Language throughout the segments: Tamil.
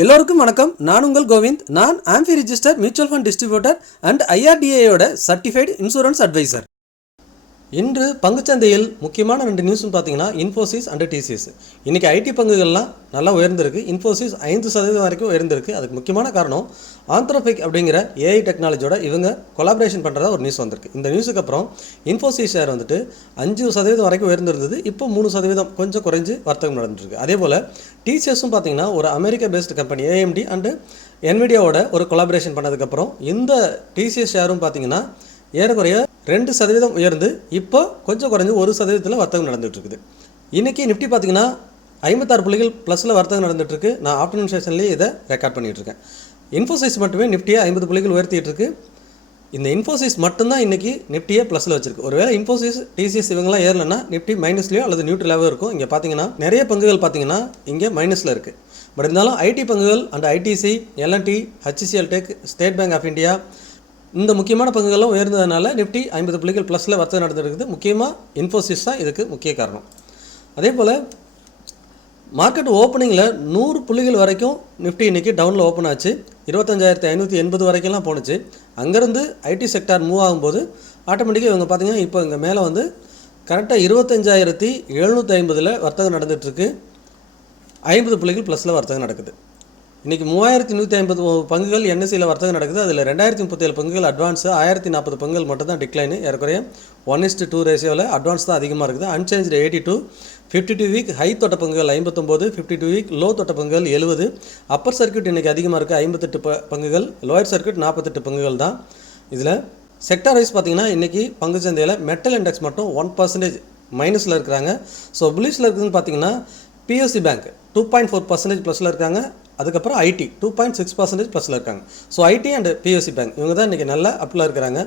எல்லோருக்கும் வணக்கம். நான் உங்கள் கோவிந்த். நான் AMFI register mutual fund distributor and ஐஆர்டிஏயோட சர்டிஃபைடு இன்சூரன்ஸ் அட்வைசர். இன்று பங்குச்சந்தையில் முக்கியமான 2 நியூஸ்னு பார்த்தீங்கன்னா இன்ஃபோசிஸ் அண்ட் டிசிஎஸ். இன்றைக்கி ஐடி பங்குகள்லாம் நல்லா உயர்ந்திருக்கு. இன்ஃபோசிஸ் 5% வரைக்கும் உயர்ந்திருக்கு. அதுக்கு முக்கியமான காரணம் ஆந்த்ரோபிக் அப்படிங்கிற ஏஐ டெக்னாலஜியோட இவங்க கொலாபரேஷன் பண்ணுறதா ஒரு நியூஸ் வந்திருக்கு. இந்த நியூஸுக்கு அப்புறம் இன்ஃபோசிஸ் ஷேர் வந்துட்டு 5% வரைக்கும் உயர்ந்திருந்தது. இப்போ 3% கொஞ்சம் குறைஞ்சி வர்த்தகம் நடந்துருக்கு. அதே போல் டிசிஎஸும் பார்த்தீங்கன்னா ஒரு America based company AMD and என்விடியாவோட ஒரு கொலாபரேஷன் பண்ணதுக்கப்புறம் இந்த டிசிஎஸ் ஷேரும் பார்த்தீங்கன்னா ஏறக்குறைய 2% உயர்ந்து இப்போ கொஞ்சம் குறைஞ்சி 1% வர்த்தகம் நடந்துகிட்ருக்குது. இன்றைக்கி நிஃப்டி பார்த்திங்கன்னா 56 புள்ளிகள் ப்ளஸில் வர்த்தகம் நடந்துகிட்ருக்கு. நான் ஆஃப்டர்நூன் செஷன்லேயே இதை ரெக்கார்ட் பண்ணிகிட்ருக்கேன். இன்ஃபோசிஸ் மட்டுமே நிஃப்டியை 50 புள்ளிகள் உயர்த்திட்டு இருக்கு. இந்த இன்ஃபோசிஸ் மட்டும்தான் இன்றைக்கி நிஃப்டியை ப்ளஸில் வச்சிருக்கு. ஒருவேளை இன்ஃபோசிஸ் டிசிஎஸ் இவங்களாம் ஏறலைன்னா நிஃப்டி மைனஸ்லையோ அல்லது நியூட்ரலாகவோ இருக்கும். இங்கே பார்த்தீங்கன்னா நிறைய பங்குகள் பார்த்தீங்கன்னா இங்கே மைனஸில் இருக்குது. பட் இருந்தாலும் ஐடி பங்குகள் and ITC, L and T, HCL Tech, State Bank of India இந்த முக்கியமான பங்குகள்லாம் உயர்ந்ததுனால நிஃப்டி 50 புள்ளிகள் ப்ளஸில் வர்த்தகம் நடந்துருக்குது. முக்கியமாக இன்ஃபோசிஸ் தான் இதுக்கு முக்கிய காரணம். அதே போல் மார்க்கெட் ஓப்பனிங்கில் 100 புள்ளிகள் வரைக்கும் நிஃப்டி இன்றைக்கி டவுனில் ஓப்பன் ஆச்சு. 25,580 வரைக்கும்லாம் போணுச்சு. அங்கேருந்து ஐடி செக்டார் மூவ் ஆகும்போது ஆட்டோமேட்டிக்காக இவங்க பார்த்தீங்கன்னா இப்போ இங்கே மேலே வந்து கரெக்டாக 25,750 வர்த்தகம் நடந்துகிட்ருக்கு. 50 புள்ளிகள் ப்ளஸில் வர்த்தகம் நடக்குது. இன்றைக்கி 3,150 பங்குகள் என்எஸ்சியில் வர்த்தகம் நடக்குது. அதில் 2,037 பங்குகள் அட்வான்ஸு, 1,040 பங்குகள் மட்டும் தான் டிக்ளைனு. ஏறக்குறைய 1:2 ரேஷியோவில் அட்வான்ஸ் தான் அதிகமாக இருக்குது. அன்சேஞ்ச்டு 82, 52 வீக் ஹை தொட்ட பங்குகள் 59, 52 வீக் லோ தொட்ட பங்குகள் 70. அப்பர் சர்க்யூட் இன்றைக்கி அதிகமாக இருக்குது, 58 பங்குகள். லோயர் சர்க்யூட் 48 பங்குகள் தான். இதில் செக்டார் வைஸ் பார்த்திங்கன்னா இன்றைக்கி பங்குச்சந்தையில் மெட்டல் இண்டெக்ஸ் மட்டும் 1% மைனஸில் இருக்கிறாங்க. ஸோ புலிஷில் இருக்குதுன்னு பார்த்தீங்கன்னா பிஎஸ்சி பேங்க் 2.4% ப்ளஸில் இருக்காங்க. அதுக்கப்புறம் ஐடி 2.6% ப்ளஸில் இருக்காங்க. So IT and PSC bank இவங்க தான் இன்றைக்கி நல்ல அப்பில் இருக்கிறாங்க.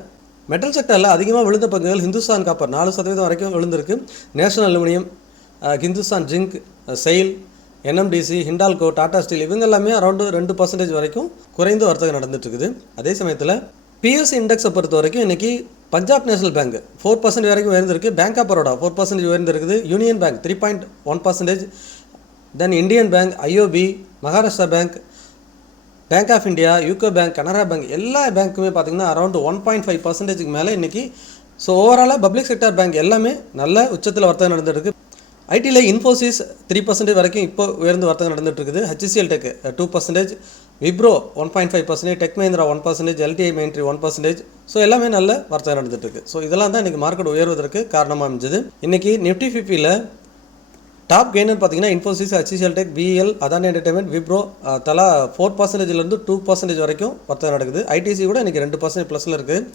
மெட்டல் செக்டரில் அதிகமாக விழுந்த பங்குகள் ஹிந்துஸ்தான் காப்பர் 4% வரைக்கும் விழுந்திருக்கு. National aluminium, Hindustan zinc, sail, NMDC, Hindalco, Tata steel இவங்க எல்லாமே அரௌண்டு 2% வரைக்கும் குறைந்து வர்த்தகம் நடந்துட்டுருக்குது. அதே சமயத்தில் பிஎஸ்சி இண்டெக்ஸை பொறுத்த வரைக்கும் இன்றைக்கி பஞ்சாப் நேஷனல் பேங்க் 4% வரைக்கும் உயர்ந்திருக்கு. பேங்க் ஆஃப் பரோடா 4% உயர்ந்திருக்குது. Union bank 3.1%. தென் Indian bank, IOB, Maharashtra bank, bank of India, UCO bank, Canara bank எல்லா பேங்க்குமே பார்த்திங்கன்னா அரௌண்ட் 1.5% மேலே இன்றைக்கி. ஸோ ஓவராலாக பப்ளிக் செக்டார் பேங்க் எல்லாமே நல்ல உச்சத்தில் வர்த்தகம் நடந்துருக்கு. ஐடியில் இன்ஃபோசிஸ் 3% வரைக்கும் இப்போ உயர்ந்து வர்த்தகம் நடந்துகிட்ருக்குது. HCL tech 2%, Wipro 1.5%, tech Mahindra 1%, LTI Mindtree 1%. So எல்லாமே நல்ல வர்த்தகம் நடந்துகிட்ருக்கு. ஸோ இதெல்லாம் தான் இன்றைக்கி மார்க்கெட் உயர்வதற்கு காரணமாக அமைஞ்சது. இன்றைக்கி நிஃப்டி 50யில் டாப் கெய்னர் பார்த்தீங்கன்னா Infosys, HCL Tech, BL, Adani entertainment, Wipro தலா 4%லேருந்து 2% வரைக்கும் வர்த்தகம் நடக்குது. ஐடிசி கூட இன்றைக்கி 2% ப்ளஸில் இருக்குது.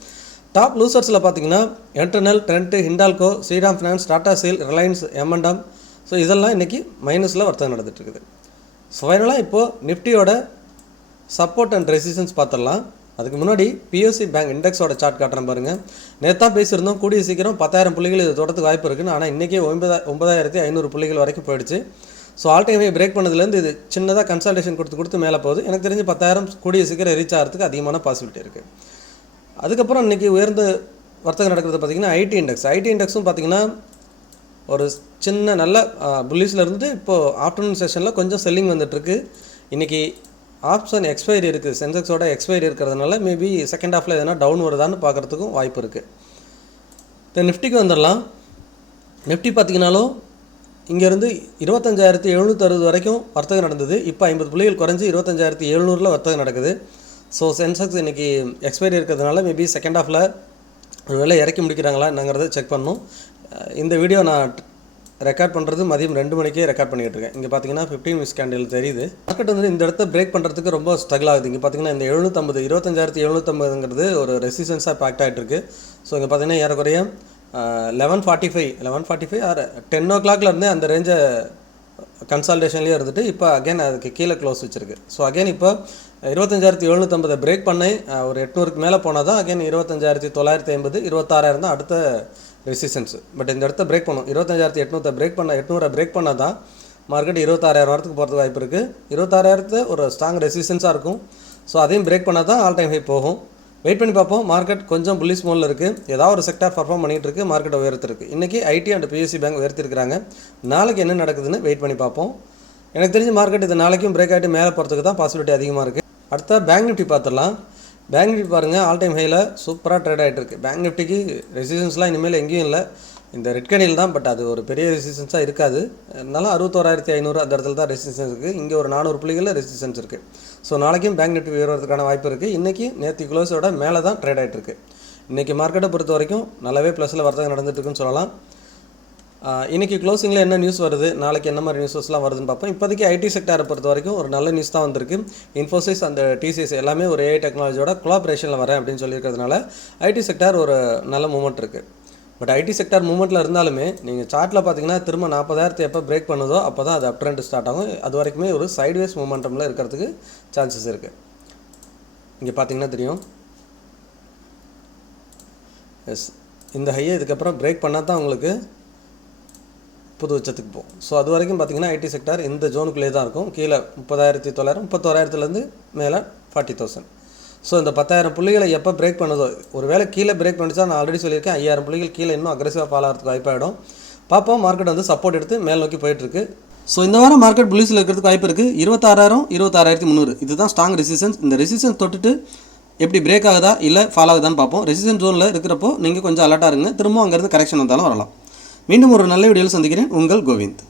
டாப் லூசர்ஸில் பார்த்தீங்கன்னா Eternal, Trent, Hindalco, Shriram Finance, Tata Steel, Reliance, எம்என்டம். ஸோ இதெல்லாம் இன்றைக்கி மைனஸில் வர்த்தகம் நடந்துகிட்ருக்குது. ஸோ ஃபைனலாக இப்போது நிஃப்டியோட சப்போர்ட் அண்ட் ரெசிஸ்டன்ஸ் பார்த்துடலாம். அதுக்கு முன்னாடி பிஎஸ்சி பேங்க் இண்டெக்ஸோட சார்ட் காட்டுறேன் பாருங்கள். நேற்று பேசியிருந்தோம் கூடிய சீக்கிரம் 10,000 புள்ளிகள் இது தொடர்றதுக்கு வாய்ப்பு இருக்குன்னு. ஆனால் இன்றைக்கி 9,500 புள்ளிகள் வரைக்கும் போயிடுச்சு. ஸோ ஆல் டைம் பிரேக் பண்ணதுலேருந்து இது சின்னதாக கன்சல்டேஷன் கொடுத்து மேலே போகுது. எனக்கு தெரிஞ்சு 10,000 கூடிய சீக்கிரம் ரீச் ஆகிறதுக்கு அதிகமான பாசிபிலிட்டி இருக்குது. அதுக்கப்புறம் இன்றைக்கி உயர்ந்த வர்த்தகம் நடக்கிறது பார்த்திங்கன்னா ஐடி இண்டெக்ஸ். ஐடி இண்டெக்ஸும் பார்த்திங்கன்னா ஒரு சின்ன நல்ல புல்லிஷில் இருந்துட்டு இப்போது ஆஃப்டர்நூன் செஷனில் கொஞ்சம் செல்லிங் வந்துட்டுருக்கு. இன்றைக்கி ஆப்ஷன் எக்ஸ்பைரி இருக்குது, சென்செக்ஸோட எக்ஸ்பைரி இருக்கிறதுனால மேபி செகண்ட் ஹாஃபில் எதனா டவுன் வருதான்னு பார்க்குறதுக்கும் வாய்ப்பு இருக்குது. தென் நிஃப்டிக்கு வந்துடலாம். நிஃப்டி பார்த்திங்கனாலும் இங்கேருந்து 25,760 வரைக்கும் வர்த்தகம் நடந்தது. இப்போ 50 புள்ளிகள் குறைஞ்சி 25,700 வர்த்தகம் நடக்குது. ஸோ சென்செக்ஸ் இன்றைக்கி எக்ஸ்பைரி இருக்கிறதுனால மேபி செகண்ட் ஹாஃபில் ஒரு வேளை இறக்கி முடிக்கிறாங்களா என்னங்கிறத செக் பண்ணணும். இந்த வீடியோ நான் ரெக்கார்ட் பண்ணுறது மதியம் 2 மணிக்கே ரெக்கார்ட் பண்ணிகிட்டு இருக்கேன். இங்கே பார்த்தீங்கன்னா 15 மினிட்ஸ் கேண்டில் தெரியுது. மார்க்கெட் வந்து இந்த இடத்த பிரேக் பண்ணுறதுக்கு ரொம்ப ஸ்ட்ரகிள் ஆகுது. இங்கே பார்த்தீங்கன்னா இந்த 25,750ங்கிறது ஒரு ரெசிஸ்டன்ஸாக பேக்ட் ஆகிட்டு இருக்குது. ஸோ இங்கே பார்த்தீங்கன்னா ஏறக்குறைய 11:45 ஆர் 10 o'clockல இருந்தே அந்த ரேஞ்சை கன்சால்டேஷன்லேயே இருந்துட்டு இப்போ அகைன் அதுக்கு கீழே க்ளோஸ் வச்சுருக்கு. ஸோ அகைன் இப்போ 25,750 பிரேக் பண்ணி ஒரு 800க்கு மேலே போனால் தான் அகைன் 25,950, 26,000 தான் அடுத்த ரெசிஸ்டன்ஸ். பட் இந்த இடத்த பிரேக் பண்ணும். 25,800 பிரேக் பண்ணால் தான் மார்க்கெட் 26,000 வரத்துக்கு போகிறதுக்கு வாய்ப்பு இருக்குது. 26,000 ஒரு ஸ்ட்ராங் ரெசிஸ்டன்ஸாக இருக்கும். ஸோ அதையும் பிரேக் பண்ணால் தான் ஆல் டைம் ஹை போகும். வெயிட் பண்ணி பார்ப்போம். மார்க்கெட் கொஞ்சம் புல்லிஷ் மோடில் இருக்குது. ஏதாவது ஒரு செக்டார் பர்ஃபார்ம் பண்ணிகிட்டு இருக்குது. மார்க்கெட்டை உயர்த்திருக்கு. இன்றைக்கி ஐடி அண்ட் பிஎஸ்சி பேங்க் உயர்த்திருக்கிறாங்க. நாளைக்கு என்ன நடக்குதுன்னு வெயிட் பண்ணி பார்ப்போம். எனக்கு தெரிஞ்ச மார்க்கெட் இது நாளைக்கும் பிரேக் ஆகிட்டு மேலே போகிறதுக்கு தான் பாசிபிலிட்டி அதிகமாக இருக்குது. அடுத்த பேங்க் நிஃப்டி பார்த்துடலாம். பேங்க் நிஃப்டி பாருங்கள், ஆல் டைம் ஹையில் சூப்பராக ட்ரேட் ஆகிட்டு இருக்குது. பேங்க் நிஃப்டிக்கு ரெசிஸ்டன்ஸ்லாம் இனிமேல் எங்கேயும் இல்லை, இந்த ரெட் கேண்டில் தான். பட் அது ஒரு பெரிய ரெசிஸ்டன்ஸாக இருக்காது. இருந்தாலும் 61,500 அந்த இடத்துல தான் ரெசிஸ்டன்ஸ் இருக்குது. இங்கே ஒரு 400 புள்ளிகளில் ரெசிஸ்டன்ஸ் இருக்குது. ஸோ நாளைக்கும் பேங்க் நிஃப்டி உயர்வதற்கான வாய்ப்பு இருக்குது. இன்றைக்கி நேற்று க்ளோஸோட மேலே தான் ட்ரேட் ஆகிட்டு இருக்குது. இன்றைக்கி மார்க்கெட்டை பொறுத்த வரைக்கும் நல்லாவே ப்ளஸில் வர்த்தகம் நடந்துட்டுருக்குன்னு சொல்லலாம். இன்றைக்கி க்ளோசிங்கில் என்ன நியூஸ் வருது, நாளைக்கு என்ன மாதிரி நியூஸஸ்லாம் வருதுன்னு பார்ப்போம். இப்போதைக்கு ஐடி செக்டாரை பொறுத்த வரைக்கும் ஒரு நல்ல நியூஸ் தான் வந்திருக்கு. இன்ஃபோசிஸ் அந்த டிசிஎஸ் எல்லாமே ஒரு ஏஐ டெக்னாலஜியோட கொலாபரேஷனில் வரேன் அப்படின்னு சொல்லியிருக்கிறதுனால ஐடி செக்டார் ஒரு நல்ல மூமெண்ட் இருக்குது. பட் ஐடி செக்டார் மூமெண்ட்டில் இருந்தாலுமே நீங்கள் சார்ட்டில் பார்த்தீங்கன்னா திரும்ப 40,000 எப்போ பிரேக் பண்ணுதோ அப்போ தான் அது அப் ட்ரெண்ட் ஸ்டார்ட் ஆகும். அது வரைக்குமே ஒரு சைட்வேஸ் மூமெண்டமில் இருக்கிறதுக்கு சான்சஸ் இருக்குது. இங்கே பார்த்தீங்கன்னா தெரியும், எஸ் இந்த ஹையை இதுக்கப்புறம் பிரேக் பண்ணால் தான் உங்களுக்கு புது உச்சத்துக்கு போகும். ஸோ அது வரைக்கும் பார்த்தீங்கன்னா ஐடி செக்டார் இந்த ஜோனுக்குள்ளே தான் இருக்கும். கீழே 30,900, 31,000 மேலே 40,000. ஸோ இந்த 10,000 புள்ளிகளை எப்போ பிரேக் பண்ணுதோ, ஒரு வேளை கீழே பிரேக் பண்ணிச்சா நான் ஆல்ரெடி சொல்லியிருக்கேன் 5,000 புள்ளிகள் கீழே இன்னும் அக்ரெசிவாக ஃபால் ஆகிறதுக்கு வாய்ப்பாகிடும். பார்ப்போம், மார்க்கெட் வந்து சப்போர்ட் எடுத்து மேல் நோக்கி போயிட்டுருக்கு. ஸோ இந்த வாரம் மார்க்கெட் புல்லிஸில் இருக்கிறதுக்கு வாய்ப்பு இருக்குது. 26,000, 26,300 இதுதான் ஸ்ட்ராங் ரெசிஸ்டன்ஸ். இந்த ரெசிஸ்டன்ஸ் தொட்டுட்டு எப்படி பிரேக் ஆகுதா இல்லை ஃபால் ஆகுதான்னு பார்ப்போம். ரெசிஸ்டன்ஸ் ஜோனில் இருக்கிறப்போ நீங்கள் கொஞ்சம் அலர்ட்டாக இருங்க. திரும்ப அங்கேருந்து கரெக்ஷன் வந்தாலும் வரலாம். மீண்டும் ஒரு நல்ல வீடியோவில் சந்திக்கிறேன். உங்கள் கோவிந்த்.